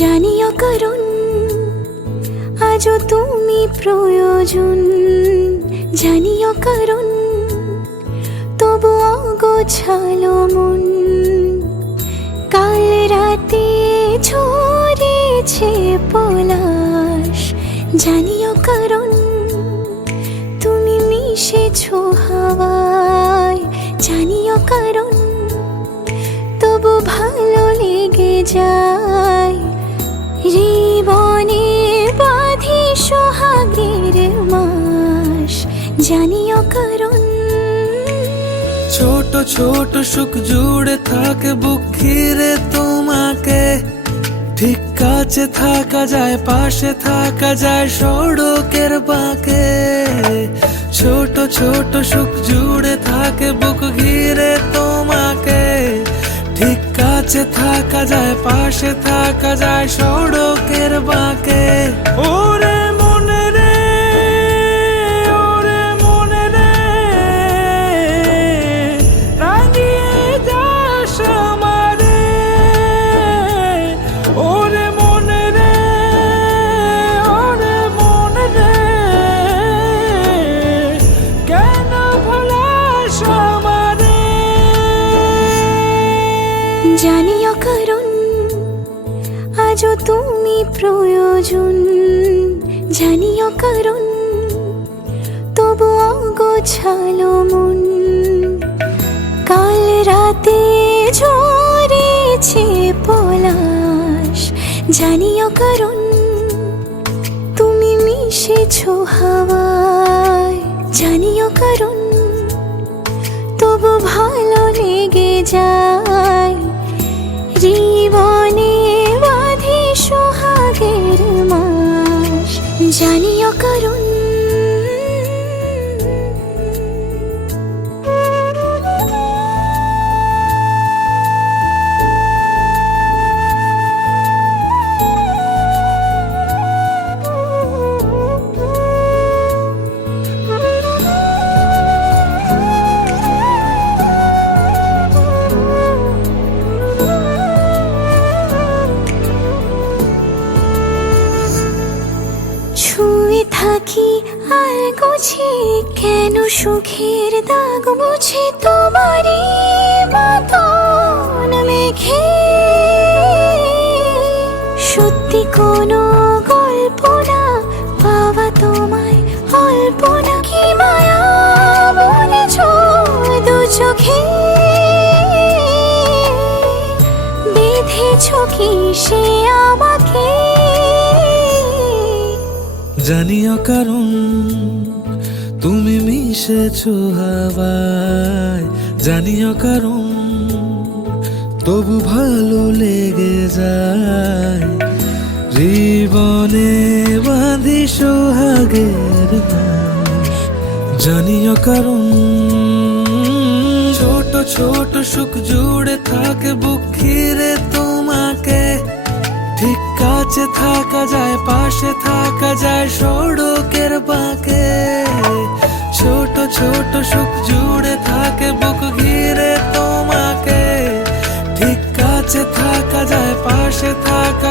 জানিও কারণ, আজও তুমি প্রয়োজন। জানিও কারণ, তবু অগোছালো মন। কাল রাতে ছড়িয়েছে পলাশ। জানিও কারণ, তুমি মিশেছো হাওয়ায়। জানিও কারণ, তবু ভালো লেগে যায়। জানিও কারণ। ছোট ছোট সুখ জুড়ে থাকে বুক ঘিরে তোমাকে। ঠিক কাছে থাকা যায়, পাশে থাকা যায় সড়কের বাঁকে। ছোট ছোট সুখ জুড়ে থাকে বুক ঘিরে তোমাকে। ঠিক কাছে থাকা যায়, পাশে থাকা যায় সড়কের বাঁকে। ওরে আজও তুমি প্রয়োজন, জানিও কারণ, তবু অগোছালো মন। কাল রাতে ঝরেছে পলাশ, জানিও কারণ, তুমি মিশেছ হাওয়ায়, জানিও কারণ, তবু ভালো লেগে যায়। জানিও কারণ। কেন সুখের দাগ মুছে তোমারই মতন মেঘে? সত্যি কোনো গল্প না পাওয়া তোমায় অল্প না কি মায়া বলেছ দু চোখে? বেঁধেছ কি সে আমাকে? জানিও কারণ মিশেছো হাওয়ায়, জানিও কারণ, তবু ভালো লেগে যায় জীবনে বাঁধি সোহাগের। জানিও কারণ, ছোট ছোট সুখ জুড়ে থাকে বুক ঘিরে তোমাকে ঠিক কাছে থাকা যায়, পাশে থাকা যায় সড়কের বাঁকে ছোট সুখ জুড়ে থাকে বুক ঘিরে তোমাকে। ঠিক কাছে থাকা যায় পাশে থাকা